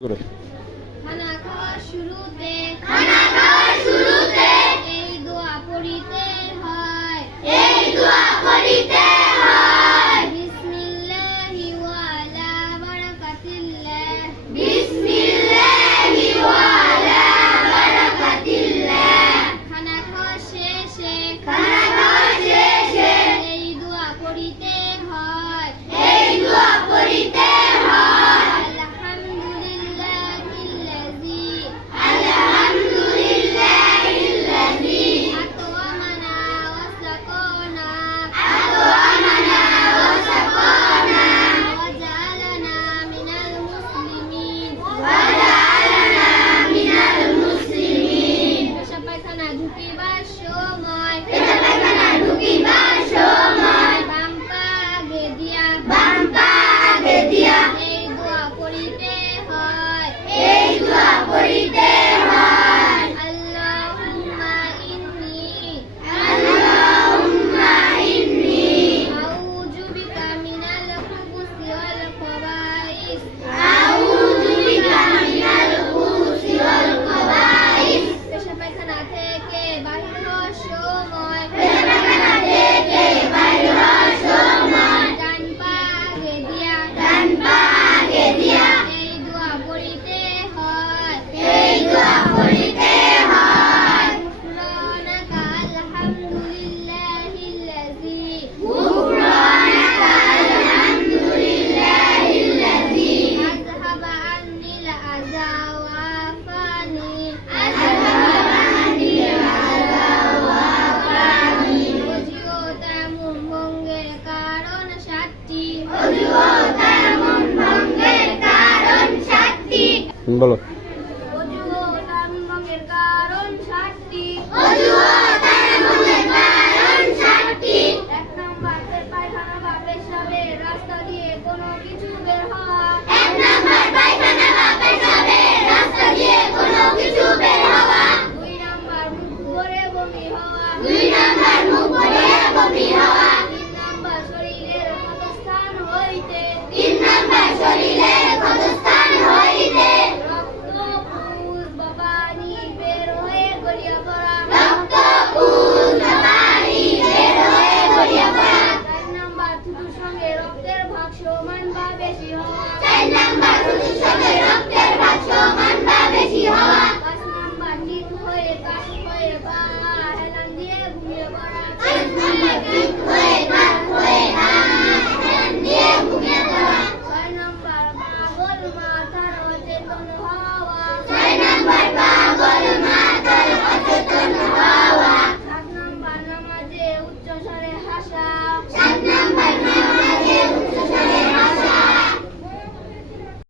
করে খানা খাওয়ার শুরুতে এই দোয়া পড়িতে হয় বিসমিল্লাহি ওয়া আলা বারাকাতিল্লাহ খানা খাওয়া শেষে এই দোয়া পড়িতে হয় আলহামদুলিল্লাহিল্লাযী আত'আমানা ওয়া সাকানা ওয়া জাআলানা মিনাল মুসলিমিন পেশাব পায়খানা ঢুকিবার সময় বাম পা আগে দিয়া এই দোয়া পড়িতে হয় আল্লাহুম্মা ইন্নী আউযু বিকা মিনাল খুবুসি ওয়াল খাবাইস পেশাব পায়খানা থেকে বাহির হওয়ার সময় ডান পা আগে দিয়া এই দোয়া পড়িতে হয় গুফরানাকা আলহামদুলিল্লাহিল্লাযী আযহাবা আন্নিল আযা ওয়া আফানি অজু ও তায়াম্মুম ভঙ্গের কারণ 7টি বলো।